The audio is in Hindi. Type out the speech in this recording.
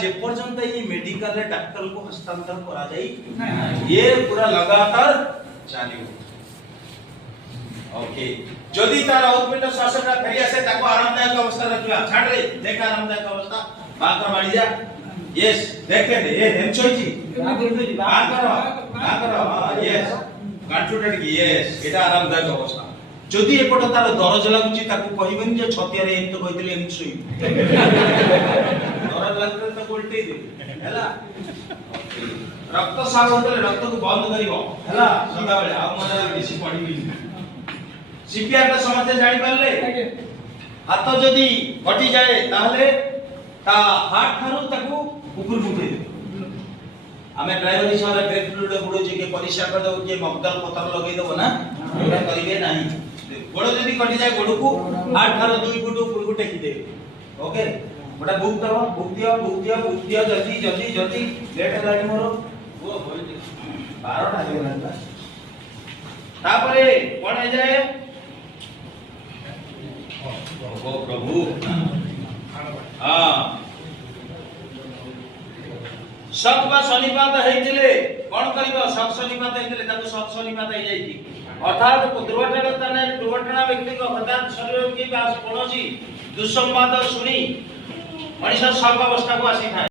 जे पर्यंत ये मेडिकल डाक्टर को हस्तांतर करा जाई ये पूरा लगातार चालू। ओके जदि तार आउटपेट श्वासटा फेरी आसे ताको आरामदायक अवस्था रखिबा छाड़ रे देख आरामदायक अवस्था बाकर मारी जा। यस देखे दे ए हेमचोई जी बाकर यस कंट्रोटेड यस एटा आरामदायक अवस्था। जदि एपट तार दरज लागुची ताको कहिबेन जे छतिया रे एम तो कहितले एम सोई दरज लागले तो उल्टे दे हैला। रक्त साफ होतले रक्त को बंद करिवो हैला सदा बेले आ मने बेसी पडिबी। सीपीआर का समझते जानि पारले हाथ जदि कटि जाए ताहले ता हार्ट थारु ताको ऊपर उठे दे। आमे ड्राइवर हिसाब रे ब्रेक फ्लूइड गुडो जे के परिष्कार कर दो जे मगदल पत्थर लगै दबो ना एटा करिवे नाही। गोड़ जदि कटि जाए गोड़ को हार्ट थारु 2 फुट ऊपर को टेकी दे। ओके बड़ा बुक करो बुक दिया जल्दी जल्दी जल्दी लेट लाइन मोर वो होई 12टा हे गला तापरे कोन हे जाए ओ प्रभु हां शक बा शनिपात हेतिले कोन करिबो शक शनिपात हेतिले ताको शक शनिपात हे जाईती अर्थात दुर्घटना व्यक्ति को हठात शरीर की पास कोनोसी दुस्संवाद सुनी मनुष्य शक अवस्था को आसी था।